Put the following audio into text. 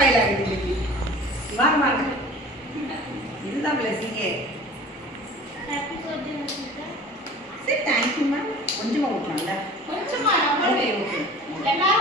Smile ஆகுது. வாங்க வாங்க. இதுதான் பிளஸிங்கே. Happy birthday நசிதா. சரி தேங்க் யூ மேம். கொஞ்சமா ஊட்டலாம்ல. கொஞ்சமா. Okay okay.